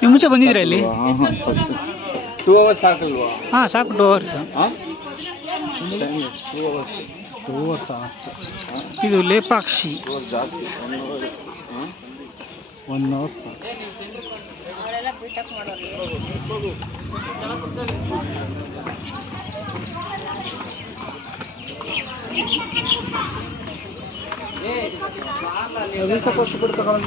ನೀವು ಮುಂಚೆ ಬಂದಿದ್ದೀರಾ ಇಲ್ಲಿ? ಫಸ್ಟ್ 2 ಅವರ್ಸ್ ಸಾಕಲ್ವಾ? ಹಾಂ ಸಾಕು, 2 ಅವರ್ಸ್. 2 ಅವರ್ಸ್ ಇದು ಲೇಪಾಕ್ಷಿ. 1 ಅವರ್. ಎಷ್ಟು ಕಷ್ಟಪಟ್ಟು ತಗೊಂಡು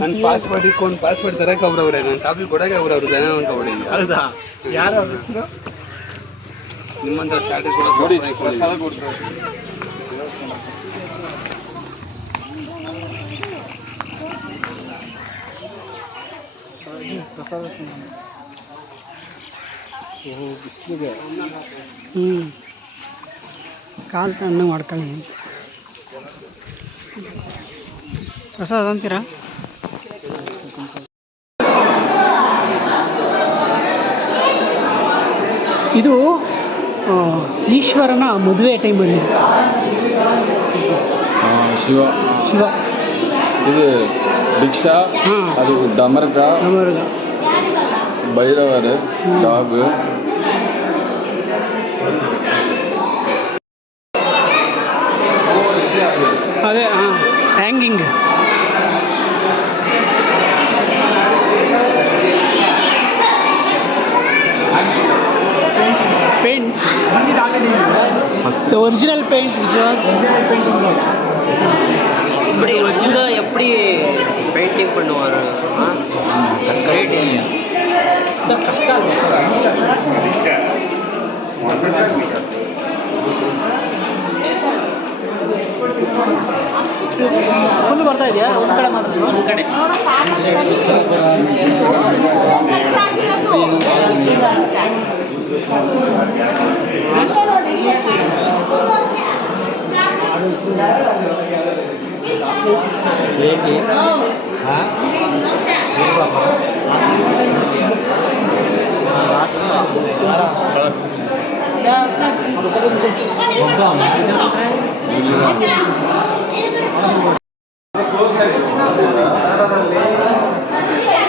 ನನ್ನ ಪಾಸ್ಪೋರ್ಟ್ ಇಟ್ಕೊಂಡು ಪಾಸ್ಪೋರ್ಟ್ ತರಕ್ಕೆ ಒಬ್ರವ್ರೆ, ನನ್ನ ಕಾಪಿ ಕೊಡಕ್ಕೆ ಒಬ್ರವ್ರು ಜನ ಅನ್ಕೊಬಿಡಿ. ಹೌದಾ? ಯಾರು ಅವ್ರ ಹೆಸರು? ನಿಮ್ಮಂತ ಸ್ಟಾಟಸ್ ಕೂಡ ನೋಡಿ ಪ್ರಸಾದ ಕೊಡ್ತಾರೆ. ಬಿಸಿಲಿಗೆ ಕಾಲು ತಣ್ಣಗೆ ಮಾಡ್ಕೊಳ್ಳಿ. ಪ್ರಸಾದ ಅಂತೀರಾ? ಇದು ಈಶ್ವರನ ಮದುವೆ ಟೈಮಲ್ಲಿ ಶಿವ ಶಿವ ಇದು ಭಿಕ್ಷಾ, ಅದು ಡಮರ್ಗ, ಭೈರವರ್ ಡಾಗ್, ಅದೇ hanging. paint, the original paint which was இப்படி ஒரிஜினலாக எப்படி பெயிண்டிங் பண்ணுவார்? கிரேட். ಫುಲ್ ಬರ್ತಾ ಇದೆಯಾ? ಒಂದು ಕಡೆ ಮಾತ್ರ, ಒಂದು ಕಡೆ.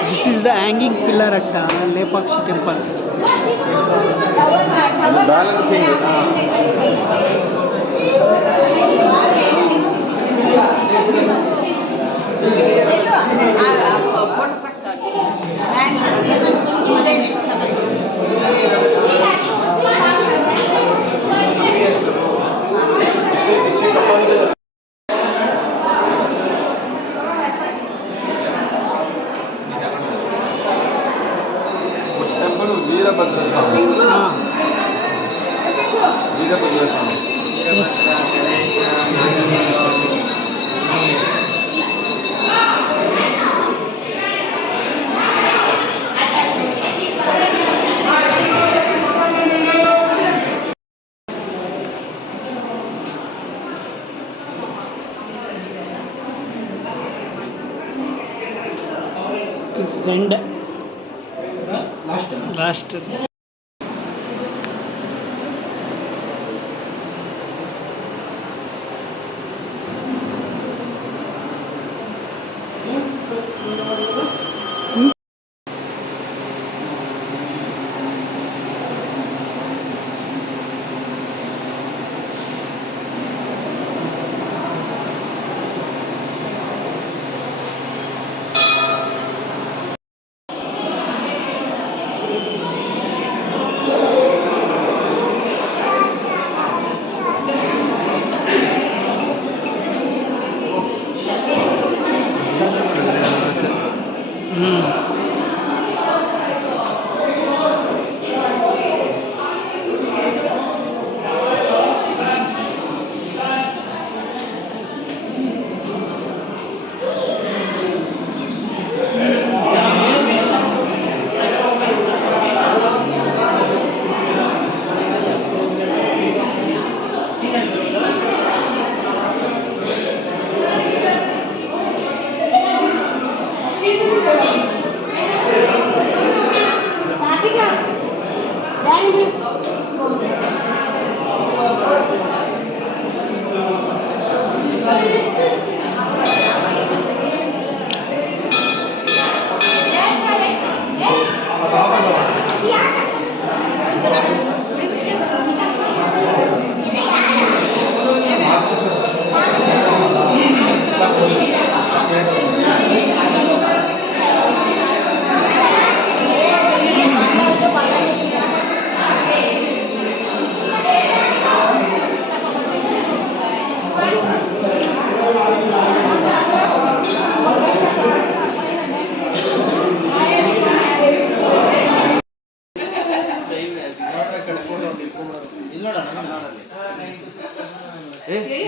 This is the hanging pillar at Lepakshi temple. balancing. Veerabhadra Swami. Veerabhadra Swami. Send last.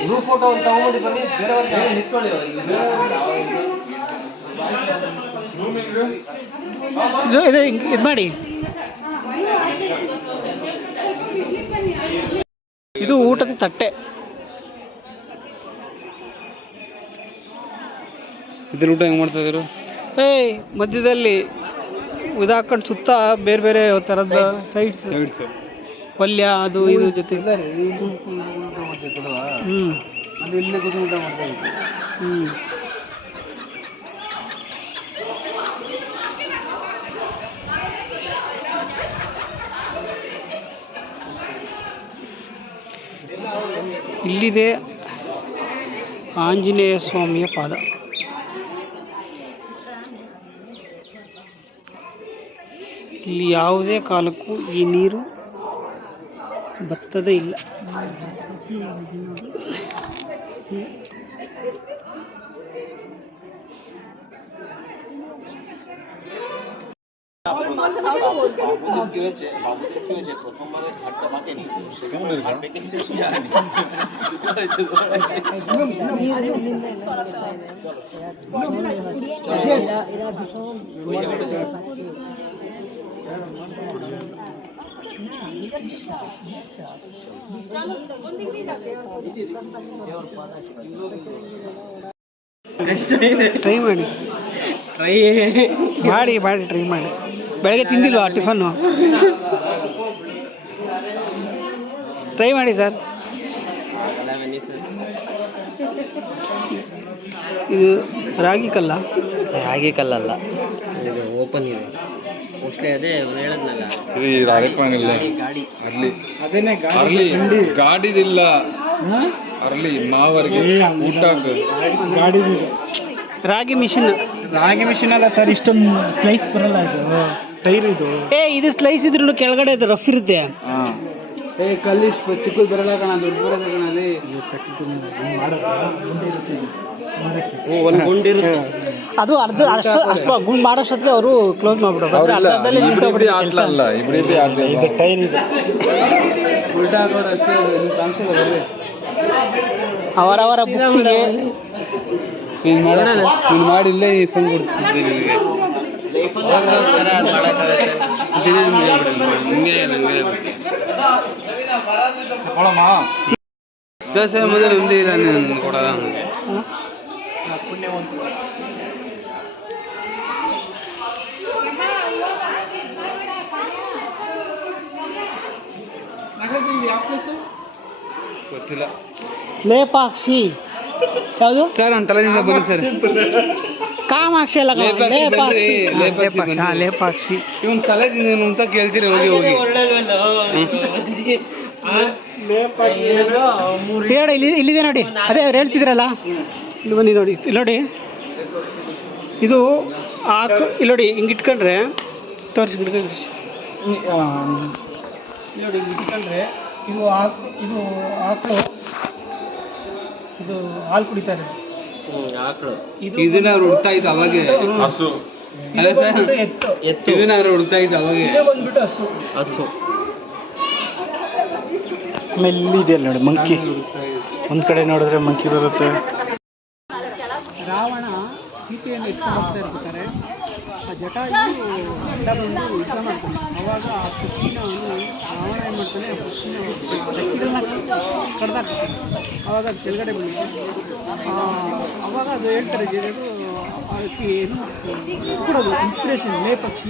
Group photo ಒಂದು ತಗೊಂಡು ಬನ್ನಿ, ಬೇರೆಯವ್ರಿಗೆ ನಿಂತ್ಕೊಳ್ಳಿ. ಇದು ಮಾಡಿ. ಇದು ಊಟದ ತಟ್ಟೆ. ಇದ್ರ ಊಟ ಹೆಂಗ್ ಮಾಡ್ತಾ ಇದ್ರು? ಮಧ್ಯದಲ್ಲಿ ಇದು ಹಾಕೊಂಡು ಸುತ್ತ ಬೇರೆ ಬೇರೆ ಥರದ ಸೈಡ್ಸ್, ಪಲ್ಯ ಅದು ಇದು ಜೊತೆ. ಅದು ಇಲ್ಲೇ ಕೂತು ಊಟ ಮಾಡ್ತಾ ಇತ್ತು. ಇಲ್ಲಿದೆ ಆಂಜನೇಯ ಸ್ವಾಮಿಯ ಪಾದ. ಇಲ್ಲಿ ಯಾವುದೇ ಕಾಲಕ್ಕೂ ಈ ನೀರು ಬತ್ತದೇ ಇಲ್ಲ. ಟ್ರೈ ಮಾಡಿ ಟ್ರೈ ಮಾಡಿ. ಬೆಳಗ್ಗೆ ತಿಂದಿಲ್ವಾ ಟಿಫನ್ನು? ಟ್ರೈ ಮಾಡಿ ಸರ್. ಇದು ರಾಗಿ ಕಲ್ಲ? ರಾಗಿ ಕಲ್ಲಲ್ಲ, ಇದು ಓಪನ್ ಇದೆ ಮೋಸ್ಟ್ಲಿ. ಅದೇ ಹೇಳದ್ನಲ್ಲ, ಗಾಡಿ ಅರ್ಲಿ ಗಾಡಿದಿಲ್ಲ, ಅರ್ಲಿ ನಾವರ್ಗೆ ಊಟ ಗಾಡಿ ರಾಗಿ ಮಿಷಿನ್ ಅಲ್ಲ ಸರ್. ಇಷ್ಟೊಂದು ಸ್ಲೈಸ್ ಬರಲ್ಲ. ಇದು ಟೈರ್ ಇದು. ಇದು ಸ್ಲೈಸ್ ಇದ್ರೂ ಕೆಳಗಡೆ ಅದು ರಫ್ ಇರುತ್ತೆ. ಕಲ್ಲಿ ಚಿಕ್ಕದು ಬರಲ್ಲ ಕಣ, ದೊಡ್ಡ ಬರೋದ ಕಣ. ಅದು ಅಷ್ಟು ಗುಂಡು ಮಾಡೋಷ್ಟೊತ್ತಿಗೆ ಅವರು ಕ್ಲೋಸ್ ಮಾಡ್ಬಿಡೋದು. ಅವರವರ ಬುಕ್ಕಿಗೆ ಮಾಡಿಲ್ಲ ಈ ಫೋನ್ ಕೊಡ್ತಿದ್ದೆ ನಿನಗೆ ಮೊದಲು ಒಂದೇ ಇಲ್ಲ ಕೊಡೋದ ಗೊತ್ತಿಲ್ಲ. ಲೇಪಾಕ್ಷಿ ಯಾವುದು ಸರ್? ನನ್ನ ತಲೆದಿಂದ ಬನ್ನಿ ಸರ್. ಕಾಮಾಕ್ಷಿ ಅಲ್ಲ, ಲೇಪಾಕ್ಷಿ. ಇವನ್ ತಲೆದಿಂದ ಅಂತ ಕೇಳ್ತೀರಿ. ಹೋಗಿ ಹೇಳಿ. ಇಲ್ಲಿದೆ ನೋಡಿ, ಅದೇ ಅವ್ರು ಹೇಳ್ತಿದ್ರಲ್ಲ. ಇಲ್ಲಿ ಬನ್ನಿ ನೋಡಿ, ಇಲ್ಲಿ ನೋಡಿ. ಇದು ಇಲ್ಲಿ ನೋಡಿ, ಹಿಂಗೆ ಇಟ್ಕೊಂಡ್ರೆ ತೋರಿಸಿ ನೋಡಿ, ಹಿಂಗೆ ಇಟ್ಕೊಂಡ್ರೆ ಇದು ಆಕಳು, ಇದು ಹಾಲು ಕುಡಿತಾರೆ. ಇದನ್ನ ಅವ್ರು ಹುಡ್ತಾ ಇತ್ತು ಅವಾಗೆ. ಇದನ್ನ ಅವ್ರು ಹುಡ್ತಾ ಇತ್ತು ಅವಾಗೆ. ಬಂದ್ಬಿಟ್ಟು ಹಸು. ಮೆಲ್ಲಿದೆ ನೋಡಿ ಮಂಕಿ. ಒಂದು ಕಡೆ ನೋಡಿದ್ರೆ ಮಂಕಿ ಬರುತ್ತೆ. ರಾವಣ ಸೀತೆಯನ್ನು ಎತ್ಕೊಂಡು ಹೋಗ್ತಾ ಇರ್ತಾರೆ. ಆ ಜಟಾಯು ಅಡ್ಡ ಬಂದು ಯುದ್ಧ ಮಾಡ್ತಾನೆ. ಅವಾಗ ಆ ಪಕ್ಷಿನ ರಾವಣ ಏನು ಮಾಡ್ತಾನೆ, ಆ ಪಕ್ಷಿನ ರೆಕ್ಕೆಗಳನ್ನ ಕಡ್ದಾಕ್ತಾನೆ. ಅವಾಗ ಅದು ಕೆಳಗಡೆ ಬೀಳುತ್ತೆ. ಅವಾಗ ಅದು ಹೇಳ್ತಾರೆ ಜನರು, ಅದಕ್ಕೆ ಏನು ಕೊಡೋದು ಇನ್ಸ್ಪಿರೇಷನ್. ಲೇಪಕ್ಷಿ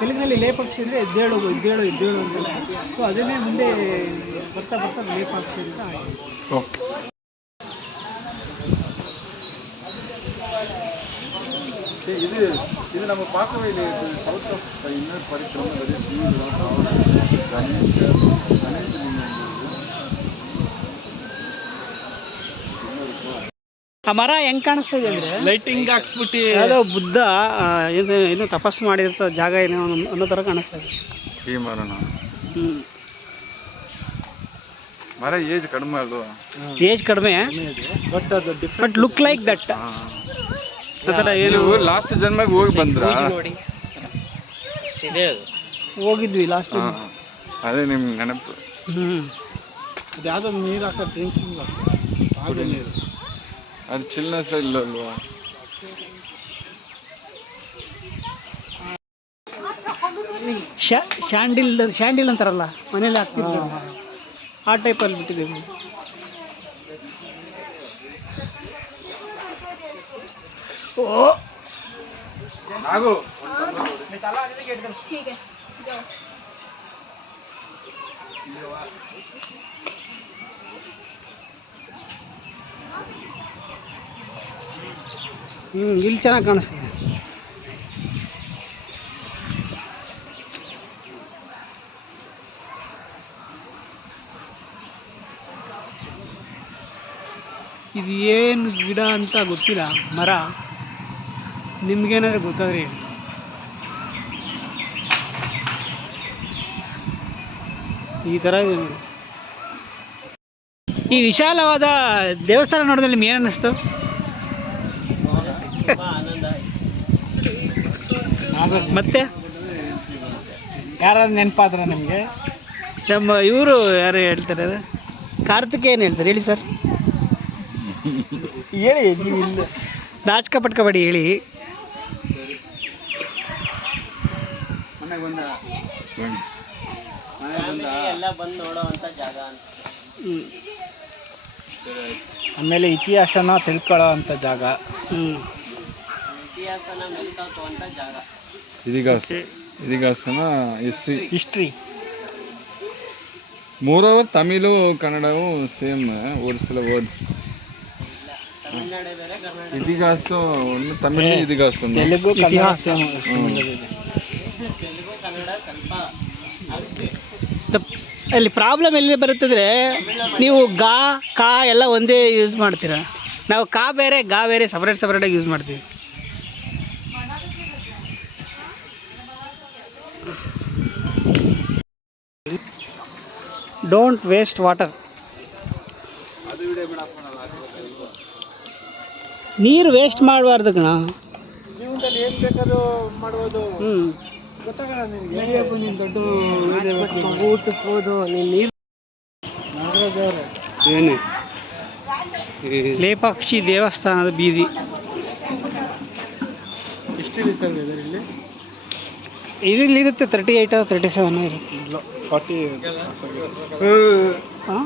ತೆಲುಗಿನಲ್ಲಿ ಲೇಪಕ್ಷಿ ಅಂದರೆ ಎದ್ದೇಳು ಅಂತಾರೆ. ಸೊ ಅದನ್ನೇ ಮುಂದೆ ಬರ್ತಾ ಲೇಪಾಕ್ಷಿ ಅಂತ ಆಗಿದೆ. ಓಕೆ. ಇದು ನಮ್ಮ ಪಾಕವೇಲಿ ಸೌತ್ ಆಫ್ ಇನ್ನರ್ ಪರಿಕ್ರಮ ಗಣೇಶ ಆ ಮರ ಹೆಂಗ್ ಕಾಣಿಸ್ತಾ ಇದೆ ಅಂದ್ರೆ ಲೈಟಿಂಗ್ ಹಾಕ್ಸ್ಬಿಟ್ಟು ಯಾವುದೋ ಬುದ್ಧ ಏನು ತಪಸ್ಸು ಮಾಡಿರ್ತ ಜಾಗ ಏನೋ ಅನ್ನೋ ಥರ ಕಾಣಿಸ್ತಾ ಇದೆ. ಈ ಮರನ ಹ್ಞೂ ಮರ ಏಜ್ ಕಡಿಮೆ ಅಲ್ವಾ? ಏಜ್ ಕಡಿಮೆ ಬಟ್ ಅದು ಬಟ್ ಲುಕ್ ಲೈಕ್ ದಟ್ ಆ ಥರ ಏನು ಲಾಸ್ಟ್ ಜನ್ಮಗೆ ಹೋಗಿ ಬಂದ್ರ ನೋಡಿ ಹೋಗಿದ್ವಿ ಲಾಸ್ಟ್. ಅದೇ ನಿಮ್ ನೆನಪು. ಹ್ಞೂ ಅದು ಯಾವುದೋ ನೀರು ಹಾಕೋ ಡ್ರಿಂಕಿಂಗ್ ಹಾಗೆ ನೀರು ಅದು ಚಿಲ್ನೆಸ್ ಇಲ್ಲಲ್ವಾ? ಶಾಂಡಿಲ್ ಅಂತಾರಲ್ಲ ಮನೇಲಿ ಹಾಕ್ತಿದ್ರು ಆ ಟೈಪಲ್ಲಿ ಬಿಟ್ಟಿದ್ದೀವಿ. ಓ ಆಗು ಇಲ್ಲಿ ಚೆನ್ನಾಗಿ ಕಾಣಿಸ್ತಿದೆ. ಇದು ಏನು ಗಿಡ ಅಂತ ಗೊತ್ತಿಲ್ಲ, ಮರ. ನಿಮ್ಗೇನಾದ್ರು ಗೊತ್ತಾದ್ರೆ ಹೇಳಿ. ಈ ಥರ ಇದೆ ನೋಡಿ. ಈ ವಿಶಾಲವಾದ ದೇವಸ್ಥಾನ ನೋಡಿದ್ರೆ ನಿಮ್ಗೆ ಏನು ಅನ್ನಿಸ್ತು? ಮತ್ತೆ ಯಾರಾದ್ರು ನೆನಪಾದ್ರ ನಿಮಗೆ? ನಮ್ಮ ಇವರು ಯಾರು ಹೇಳ್ತಾರೆ, ಕಾರ್ತಿಕ್ ಏನು ಹೇಳ್ತಾರೆ ಹೇಳಿ ಸರ್, ಹೇಳಿ. ನೀವು ಇಲ್ಲ ನಾಚಕ ಪಟ್ಕಬೇಡಿ, ಹೇಳಿ. ಎಲ್ಲ ಬಂದು ನೋಡೋವಂಥ ಜಾಗ ಹ್ಞೂ. ಆಮೇಲೆ ಇತಿಹಾಸನ ತಿಳ್ಕೊಳ್ಳೋ ಅಂಥ ಜಾಗ, ಹ್ಞೂ. ಇತಿಹಾಸನ ಮೆಲ್ಕಾಕುವಂಥ ಜಾಗ. ಇತಿಹಾಸನ ಹಿಸ್ಟ್ರಿ. ಮೂರವರ್ ತಮಿಳು ಕನ್ನಡವು ಸೇಮ್ ವರ್ಡ್ಸ್. ತಮಿಳ್ನಾಡು ಬೇರೆ, ಕರ್ನಾಟಕ. ಇತಿಹಾಸ ಒಂದು ತಮಿಳು ಇತಿಹಾಸ ಒಂದು. ತೆಲುಗು ಇತಿಹಾಸ. ತೆಲುಗು ಕನ್ನಡ ಸ್ವಲ್ಪ ಅಲ್ಲಿ ಪ್ರಾಬ್ಲಮ್ ಎಲ್ಲಿ ಬರುತ್ತಂದರೆ, ನೀವು ಗಾ ಕಾ ಎಲ್ಲ ಒಂದೇ ಯೂಸ್ ಮಾಡ್ತೀರ, ನಾವು ಕಾ ಬೇರೆ ಗಾ ಬೇರೆ ಸಪ್ರೇಟಾಗಿ ಯೂಸ್ ಮಾಡ್ತೀವಿ. Don't waste water. ನೀರು ವೇಸ್ಟ್ ಮಾಡಬಾರ್ದು ಕಣ. ಜೀವನದಲ್ಲಿ ಏನು ಬೇಕಾದ್ರೂ ಮಾಡ್ಬೋದು. ಹ್ಞೂ ಗೊತ್ತಾಗಲ್ಲ ನಿನಗೆ. ನೀನು ದೊಡ್ಡ ಊಟಸ್ಬೋದು. ನೀನು ನೀರು ಏನು ಲೇಪಾಕ್ಷಿ ದೇವಸ್ಥಾನದ ಬೀದಿ. ಎಷ್ಟಿದೆ ಸರ್ ಇದರಲ್ಲಿ? ಇದರಲ್ಲಿರುತ್ತೆ 38 37 ಇರುತ್ತೆ. 40. ಹಾಂ